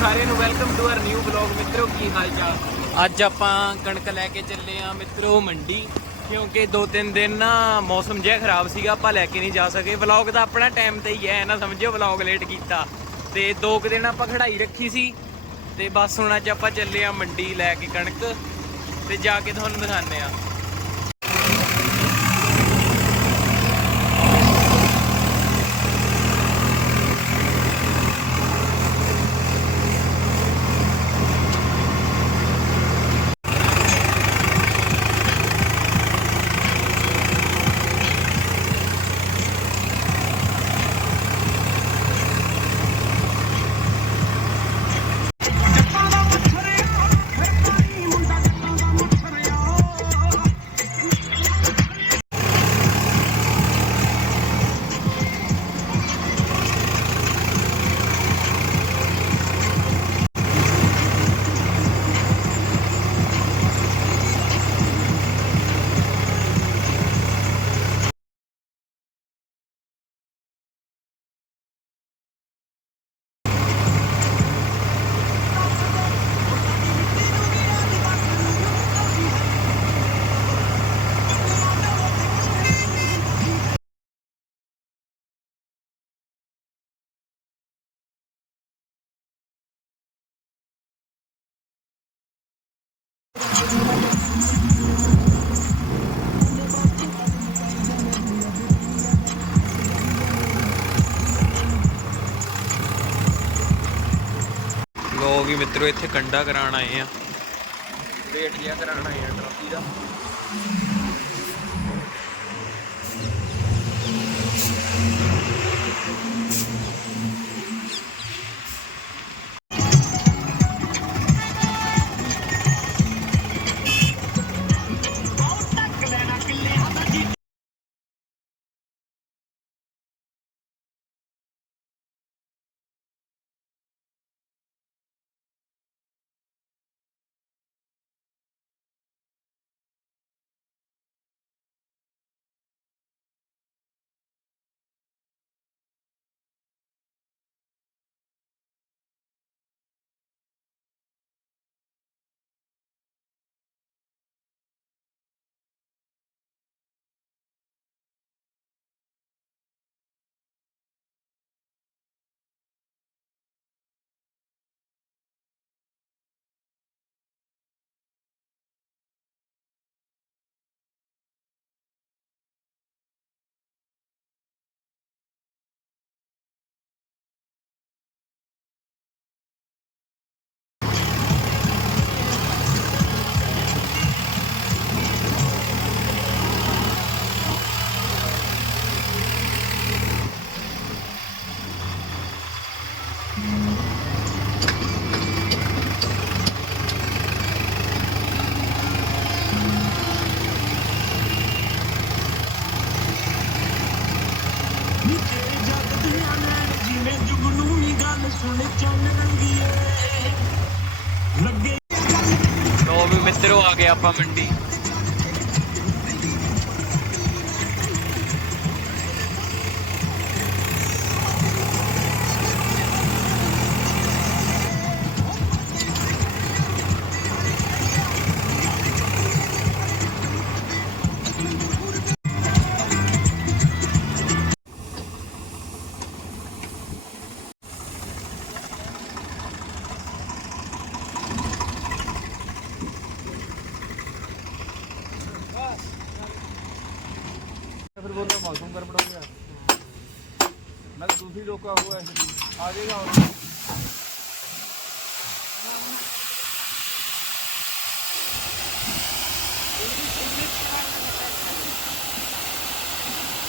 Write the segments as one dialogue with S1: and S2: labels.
S1: ਸਾਰਿਆਂ ਨੂੰ welcome to our new blog ਮਿੱਤਰੋ, ਕੀ ਹਾਲ ਚਾਲ? ਅੱਜ ਆਪਾਂ ਕਣਕ ਲੈ ਕੇ ਚੱਲੇ ਆ ਮਿੱਤਰੋ ਮੰਡੀ, ਕਿਉਂਕਿ ਦੋ ਤਿੰਨ ਦਿਨ ਨਾ ਮੌਸਮ ਜਿਹਾ ਖਰਾਬ ਸੀਗਾ, ਆਪਾਂ ਲੈ ਕੇ ਨਹੀਂ ਜਾ ਸਕੇ। ਵਲੌਗ ਦਾ ਆਪਣਾ ਟਾਈਮ ਤੇ ਹੀ ਹੈ ਨਾ ਸਮਝਿਓ ਵਲੌਗ ਲੇਟ ਕੀਤਾ। ਤੇ ਦੋ ਕੁ ਦਿਨ ਆਪਾਂ ਖੜਾਈ ਰੱਖੀ ਸੀ, ਤੇ ਬਸ ਹੁਣ ਅੱਜ ਆਪਾਂ ਚੱਲੇ ਆ ਮੰਡੀ ਲੈ ਕੇ ਕਣਕ, ਤੇ ਜਾ ਕੇ ਤੁਹਾਨੂੰ ਦਿਖਾਉਂਦੇ ਆ ਲੋ ਵੀ ਮਿੱਤਰੋ, ਇੱਥੇ ਕੰਡਾ ਕਰਾਉਣ ਆਏ ਆ। ਰੇਟ ਜਿਆ ਕਰਾਉਣ ਆਏ ਆ ਟਰਾਫੀ ਦਾ। ਜਿਵੇਂ ਗੱਲ ਸੁਣ ਲੋ ਵੀ ਮਿੱਤਰੋ ਆ ਗਏ ਆਪਾਂ ਮੰਡੀ।
S2: फिर बोल रहा मालूम कर पड़ोगे मैं तो दूसरी लोग का हुआ है आगे का और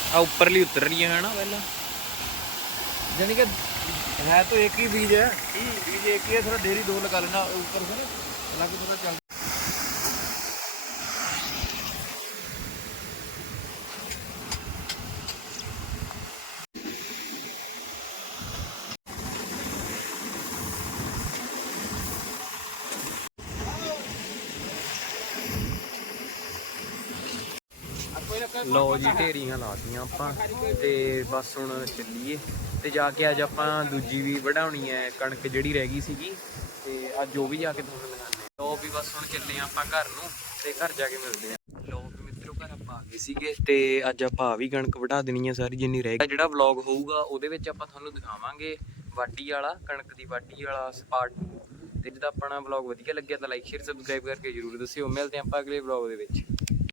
S1: ਆ ਉੱਪਰਲੀ ਉਤਰ ਰਹੀ ਹੈ ਨਾ ਪਹਿਲਾਂ
S2: यानी कि है तो एक ही बीज है बीज एक ही है थोड़ा देरी दो लगा लेना ऊपर से ना लग थोड़ा चल
S1: ਲਓ ਜੀ, ਢੇਰੀਆਂ ਲਾਤੀਆਂ ਆਪਾਂ ਤੇ ਬਸ ਹੁਣ ਚੱਲੀਏ। ਤੇ ਜਾ ਕੇ ਅੱਜ ਆਪਾਂ ਦੂਜੀ ਵੀ ਵਢਾਉਣੀ ਹੈ ਕਣਕ ਜਿਹੜੀ ਰਹਿ ਗਈ ਸੀਗੀ। ਤੇ ਅੱਜ ਉਹ ਵੀ ਜਾ ਕੇ ਤੁਹਾਨੂੰ ਦਿਖਾਉਂਦੇ ਹਾਂ। ਵੀ ਬਸ ਹੁਣ ਚੱਲੇ ਆਪਾਂ ਘਰ ਨੂੰ ਤੇ ਘਰ ਜਾ ਕੇ ਮਿਲਦੇ ਹਾਂ। ਲੋ ਵੀ ਮਿੱਤਰੋ, ਘਰ ਆਪਾਂ ਆ ਗਏ ਸੀਗੇ ਤੇ ਅੱਜ ਆਪਾਂ ਆ ਵੀ ਕਣਕ ਵਢਾ ਦੇਣੀ ਹੈ ਸਾਰੀ ਜਿੰਨੀ ਰਹਿ ਗਈ। ਜਿਹੜਾ ਵਲੌਗ ਹੋਊਗਾ ਉਹਦੇ ਵਿੱਚ ਆਪਾਂ ਤੁਹਾਨੂੰ ਦਿਖਾਵਾਂਗੇ ਵਾਢੀ ਵਾਲਾ, ਕਣਕ ਦੀ ਵਾਢੀ ਵਾਲਾ ਸਪਾਰਟ ਤੇ ਜਿਹਦਾ ਆਪਣਾ ਵਲੌਗ ਵਧੀਆ ਲੱਗਿਆ ਤਾਂ ਲਾਈਕ ਸ਼ੇਅਰ ਸਬਸਕ੍ਰਾਈਬ ਕਰਕੇ ਜਰੂਰ ਦੱਸਿਓ। ਮਿਲਦੇ ਹਾਂ ਆਪਾਂ ਅਗਲੇ ਵਲੌਗ ਦੇ ਵਿੱਚ।